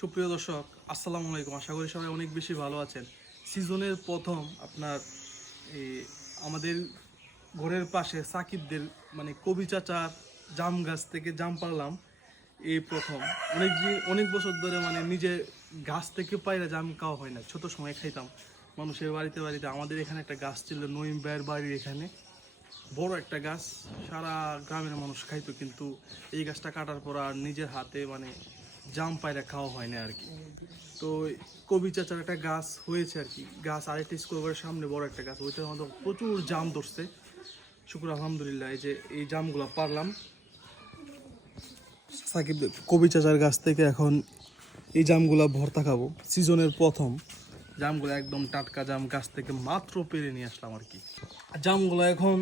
সুপ্রিয় দর্শক, আসসালামু আলাইকুম। আশা করি সবাই অনেক বেশি ভালো আছেন। সিজনের প্রথম আপনার এই আমাদের ঘরের পাশে সাকিবদের মানে কবি চাচার জাম গাছ থেকে জাম পারলাম। এই প্রথম। অনেক অনেক বছর ধরে মানে নিজে গাছ থেকে পাইলে জাম খাওয়া হয় না। ছোট সময় খাইতাম। মানুষের বাড়িতে বাড়িতে আমাদের এখানে একটা গাছ ছিল, নইম ভাইয়ের বাড়ির এখানে। বড় একটা গাছ। সারা গ্রামের মানুষ খাইতো, কিন্তু এই গাছটা কাটার পর আর নিজের হাতে মানে জাম পায়রা খাওয়া হয় না আর কি। তো কবি চাচার একটা গাছ হয়েছে আর কি। গাছ আরেকটা ঘরের সামনে বড় একটা গাছ, ওইটার মধ্যে প্রচুর জাম ধরছে। শুক্র আলহামদুলিল্লাহ, এই যে এই জামগুলো পারলাম। সাকিব, কবি চাচার গাছ থেকে এখন এই জামগুলা ভর্তা খাব। সিজনের প্রথম। জামগুলো একদম টাটকা জাম গাছ থেকে মাত্র পেরে নিয়ে আসলাম আর কি। জামগুলো এখন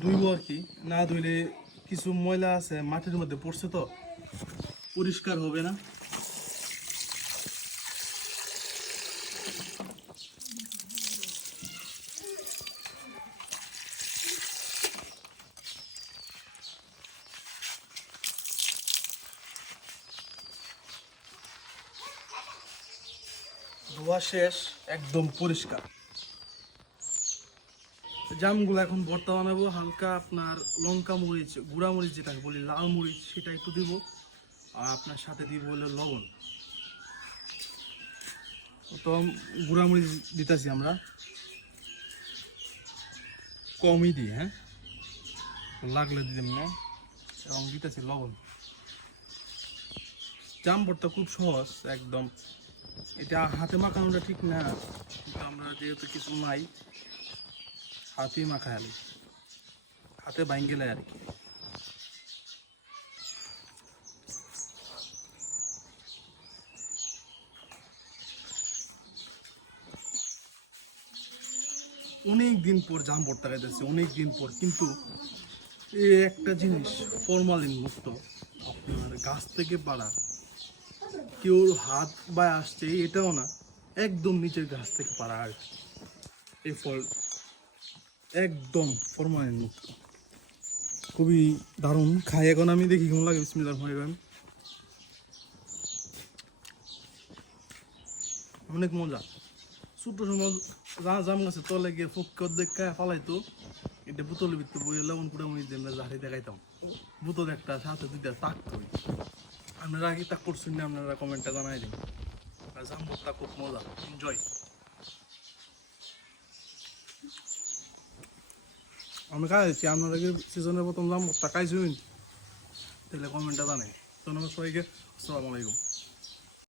ধুইবো আর কি। না ধুইলে কিছু ময়লা আছে, মাটির মধ্যে পড়ছে তো। পরিষ্কার হবে না। ধোয়া শেষ, একদম পরিষ্কার। জামগুলো এখন ভর্তা বানাবো হালকা আপনার লঙ্কা মরিচ, গুঁড়া মরিচ যেটাকে বলি, লাল মরিচ, সেটা একটু দিব। আর আপনার সাথে দিব হলো লবণ। তো গুঁড়া মরিচ দিতেছি আমরা। কমই দিই হ্যাঁ? লাগলে দিলাম না। এবং দিতেছি লবণ। জাম ভর্তা খুব সহজ, একদম। এটা হাতে মাখানোটা ঠিক না আমরা যেহেতু কিছু নাই হাতেই মাখাই হাতে বাইন গেলে আর কি অনেক দিন পর জাম ভর্তা খাইতেছে অনেক দিন পর। কিন্তু এই একটা জিনিস ফরমালিন মুক্ত। আপনার গাছ থেকে পাড়া। কেউ হাত বা আসছে, এটাও না। একদম নিচের গাছ থেকে পাড়া আর। এই ফল একদম ফরমালিন মুক্ত। খুবই দারুণ। খাই এখন আমি দেখি কেমন লাগে। বিসমিল্লাহ রহমানির রহিম। অনেক মজা। ছোট সময় জাম তলে গিয়ে ফুক দেখা ফালাইতো। এটা বোতলের ভিতরে বই লবণ কুড়া মুড়ি দিয়ে আমরা জাহারি দেখাইতাম বোতল একটা সাথে দুইটা আপনারা করছেন না, আপনারা কমেন্টটা জানাই দিন। আর জাম ভর্তা খুব মজা এনজয় আমি খাইছি আপনারা কি সিজনের প্রথম জাম ভর্তা খাইছেন? তাহলে কমেন্টটা জানাই। ধন্যবাদ সবাইকে, আসসালামু আলাইকুম।